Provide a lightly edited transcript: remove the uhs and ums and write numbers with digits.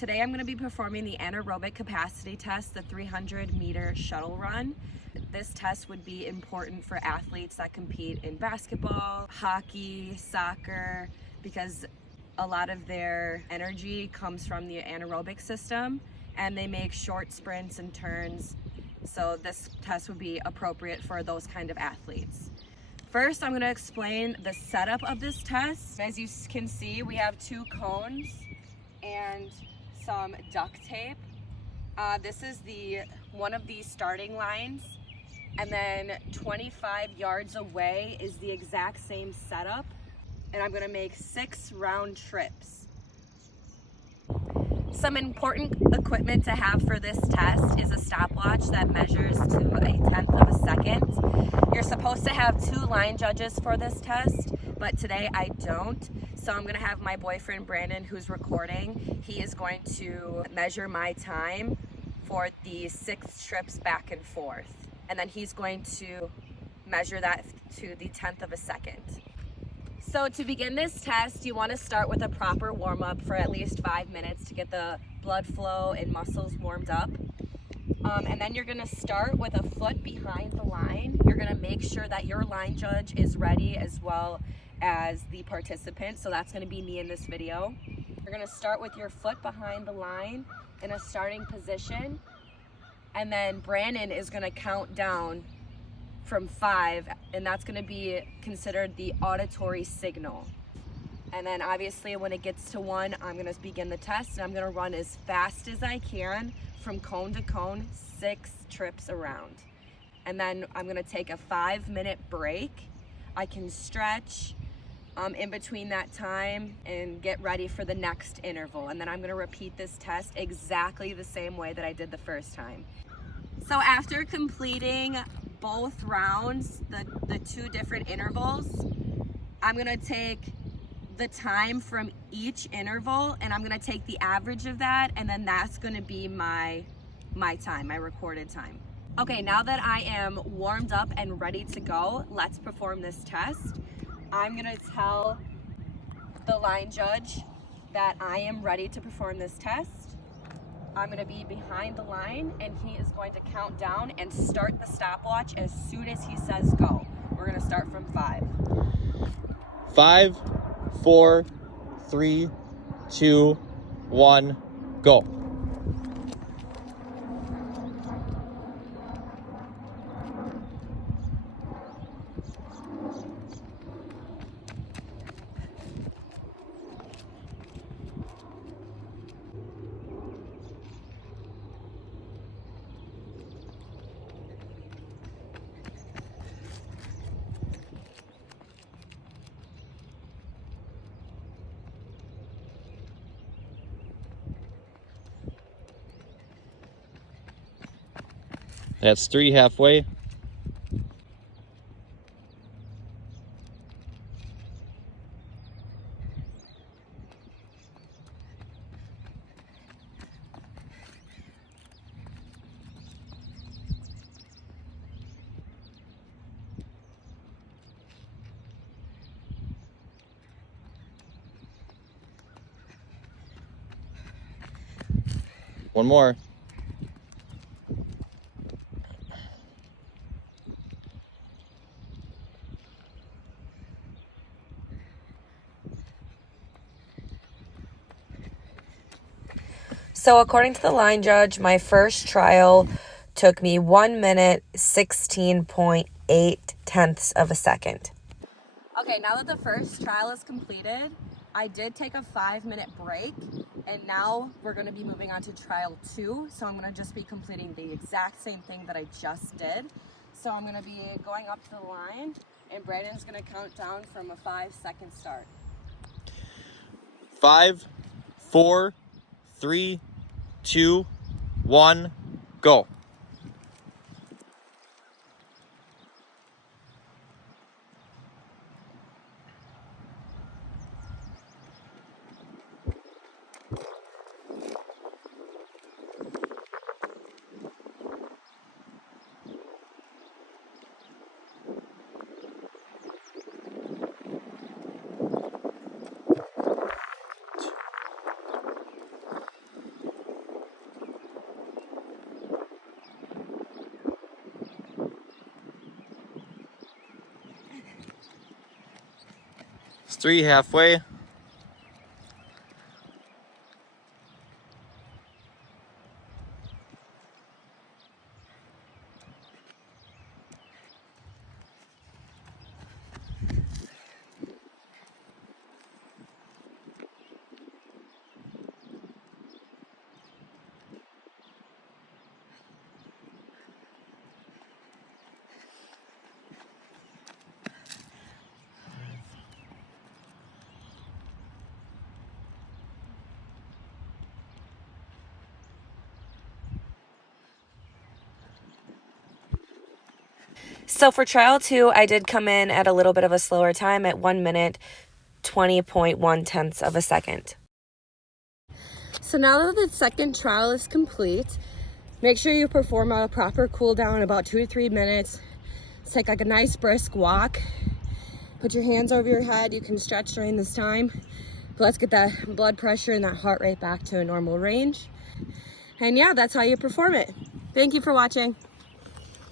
today I'm going to be performing the anaerobic capacity test, the 300-meter shuttle run. This test would be important for athletes that compete in basketball, hockey, soccer, because a lot of their energy comes from the anaerobic system, and they make short sprints and turns, so this test would be appropriate for those kind of athletes. First, I'm going to explain the setup of this test. As you can see, we have 2 cones and some duct tape. This is one of the starting lines, and then 25 yards away is the exact same setup, and I'm going to make 6 round trips. Some important equipment to have for this test is a stopwatch that measures to 1/10 of a second. You're supposed to have 2 line judges for this test, but today I don't. So I'm gonna have my boyfriend Brandon, who's recording. He is going to measure my time for the 6 trips back and forth. And then he's going to measure that to the 1/10 of a second. So to begin this test, you want to start with a proper warm-up for at least 5 minutes to get the blood flow and muscles warmed up. And then you're going to start with a foot behind the line. You're going to make sure that your line judge is ready as well as the participant. So that's going to be me in this video. You're going to start with your foot behind the line in a starting position. And then Brandon is going to count down from 5, and that's going to be considered the auditory signal. And then obviously when it gets to 1, I'm going to begin the test, and I'm going to run as fast as I can from cone to cone, 6 trips around. And then I'm going to take a 5-minute break. I can stretch in between that time and get ready for the next interval. And then I'm going to repeat this test exactly the same way that I did the first time. So after completing both rounds, the 2 different intervals, I'm gonna take the time from each interval, and I'm gonna take the average of that, and then that's gonna be my time, my recorded time. Okay, now that I am warmed up and ready to go, let's perform this test. I'm gonna tell the line judge that I am ready to perform this test. I'm going to be behind the line, and he is going to count down and start the stopwatch as soon as he says go. We're going to start from 5. 5, 4, 3, 2, 1, go. That's 3 halfway. One more. So according to the line judge, my first trial took me 1 minute, 16.8 of a second. Okay, now that the first trial is completed, I did take a 5-minute break, and now we're going to be moving on to trial 2. So I'm going to just be completing the exact same thing that I just did. So I'm going to be going up to the line, and Brandon's going to count down from a 5-second start. 5, 4, 3, 2, 1, go. It's 3 halfway. So for trial 2, I did come in at a little bit of a slower time at 1 minute, 20.1 tenths of a second. So now that the second trial is complete, make sure you perform a proper cool down, about 2 to 3 minutes. Take like a nice brisk walk. Put your hands over your head. You can stretch during this time. But let's get that blood pressure and that heart rate back to a normal range. And yeah, that's how you perform it. Thank you for watching.